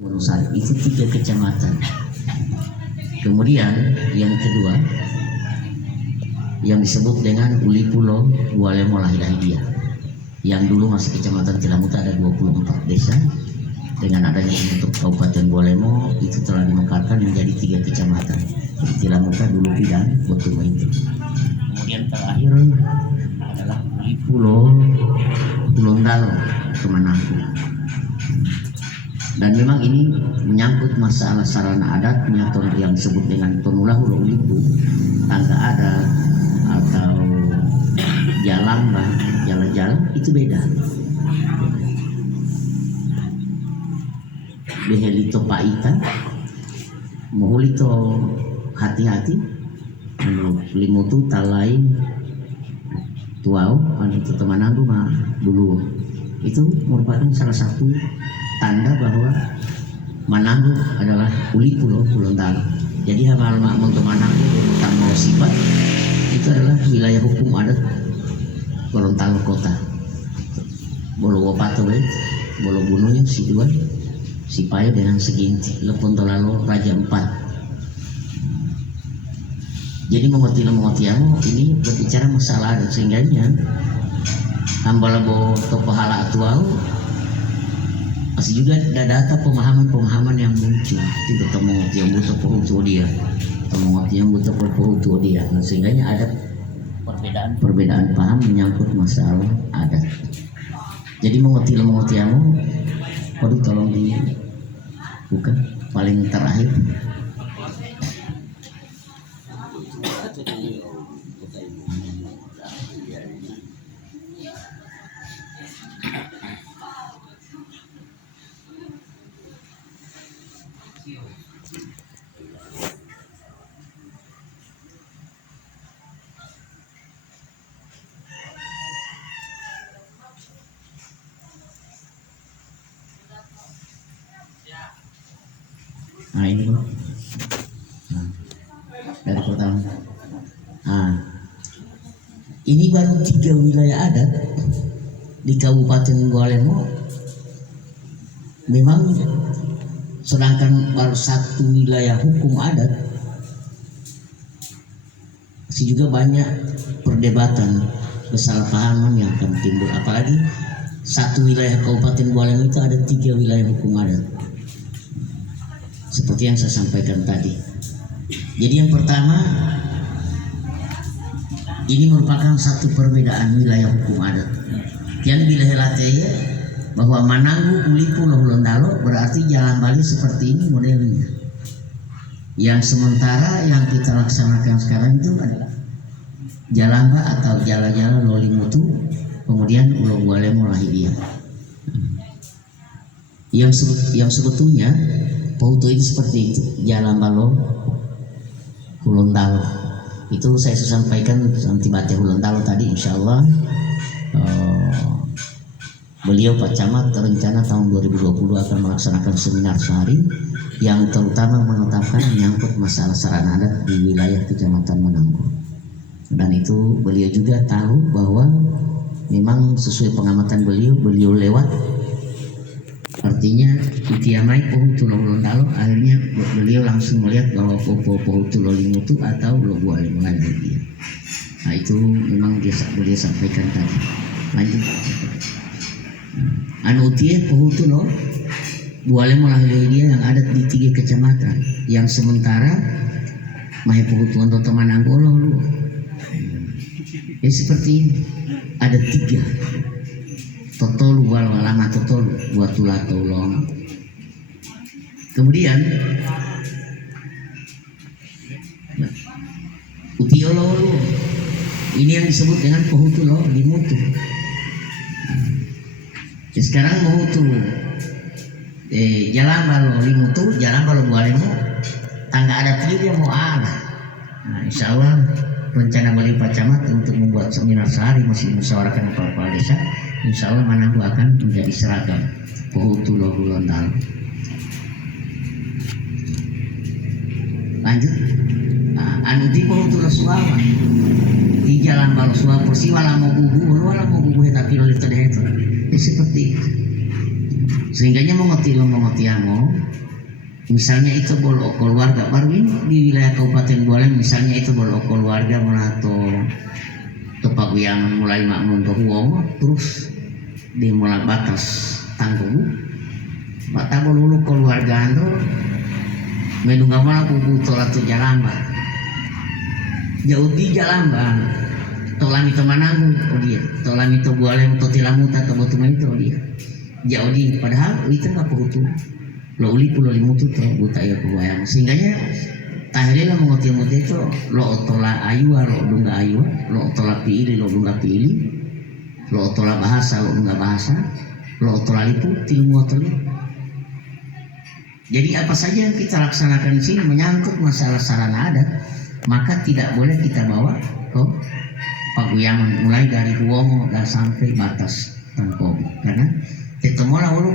Wonosari itu 3 kecamatan. Kemudian yang kedua yang disebut dengan Uli Pulo Bualemo Lahidahidia, yang dulu masih kecamatan Tilamuta, ada 24 desa. Dengan adanya bentuk Kabupaten Bualemo itu telah dimekarkan menjadi 3 kecamatan, Tilamuta, Dulupi, dan Botumo itu. Kemudian terakhir adalah Uli Pulo Gorontalo ke Manado. Dan memang ini menyangkut masalah sarana adatnya yang disebut dengan Tonulahu Ulipu, tangga adat atau jalan itu beda. Behelito paita, mohulito hati-hati, limutu talai tuau, itu temanandu mah dulu. Itu merupakan salah satu tanda bahwa Manado adalah Uli Pulo Gorontalo. Jadi hama-hama untuk Manado Tanggal Sifat itu adalah wilayah hukum adat Gorontalo kota. Bolo Wopato, Bolo Bununya, Siduan, Sipayo dengan Seginti, Lepontolalo, Raja 4. Jadi mengerti-mengertiamu ini berbicara masalah adat, sehingganya Hambalabo Topohala Atuau masih juga ada data pemahaman yang muncul. Itu temengerti yang butuh pehutu dia, temengerti yang butuh pehutu dia. Nah, sehingga ada perbedaan paham menyangkut masalah adat. Jadi mengerti-mengertiamu, waduh tolong dibuka paling terakhir. Nah ini bro, dari pertama. Nah, ini baru 3 wilayah adat di Kabupaten Bualemo. Memang sedangkan baru 1 wilayah hukum adat, masih juga banyak perdebatan, kesalahpahaman yang akan timbul. Apalagi 1 wilayah Kabupaten Bualemo itu ada 3 wilayah hukum adat. Seperti yang saya sampaikan tadi. Jadi yang pertama, ini merupakan satu perbedaan wilayah hukum adat. Yang wilayah latenya bahwa Manado, Uli Pulo Gorontalo berarti jalan Bali seperti ini modelnya. Yang sementara yang kita laksanakan sekarang itu adalah Jalamba atau Jala-Jala Lolimutu, kemudian Ulo Bualemo Lahidia. Yang sebetulnya Pauto itu seperti itu, Jalan Balo Gorontalo. Itu saya sampaikan nanti Bate Gorontalo tadi, insya Allah beliau Pak Camat rencana tahun 2020 akan melaksanakan seminar sehari yang terutama menetapkan menyangkut masalah sarana adat di wilayah Kecamatan Manado. Dan itu beliau juga tahu bahwa memang sesuai pengamatan beliau lewat. Artinya Utiamai Pohutu Gorontalo, akhirnya beliau langsung melihat bahwa Pohutu Lolimutu atau Lo Bualemo Lahidia. Nah itu memang beliau sampaikan tadi. Lanjut. Utie Pohutu Lo Bualemo Lahidia yang ada di 3 kecamatan. Yang sementara Mahe Pohutu untuk teman Anggolo. Ya seperti ini. Ada 3. Totolu walama totolu buat tolong. Kemudian Utiolo ini yang disebut dengan Pohutu Lo Limutu. Sekarang Pohutu Jalan Balo Limutu, Jalan Balo Bualemo, tangga adat dia mau ada. Nah, insya Allah rencana beliau Pak Camat untuk membuat seminar sehari, masih musyawarahkan kepala desa. Insya Allah Manado akan menjadi seragam Pohutu Lo Gorontalo. Lanjut. Anuti Pohutu Lo Suama di Jalan Balo Suama persi wala mau gugu tapi lo lihat itu. Seperti itu. Sehingganya mengerti amo, misalnya itu bolo keluarga baru ini di wilayah Kabupaten Buleleng, misalnya itu bolo keluarga menato Paguyangan mulai makmun ke Huomo, terus di mulai batas tanggung bata bolulu keluarga itu medunga mana kubu tolatu jalamba jauh di jalamba tolami to mananggu dia tolami to Buleleng to tilamuta to botumai to dia jauh di padahal itu nggak perlu lo uli pulau limutu to buta ya kebayang sehingganya akhirnya lo mengerti itu lo tola ayua lo dunga ayua lo tola pilih lo dunga pilih lo tola bahasa lo dunga bahasa lo tola itu tilmu otoli. Jadi apa saja yang kita laksanakan di sini menyangkut masalah sarana adat maka tidak boleh kita bawa ke Paguyangan mulai dari Huomo dan sampai batas Tangkobo karena kita mau lalu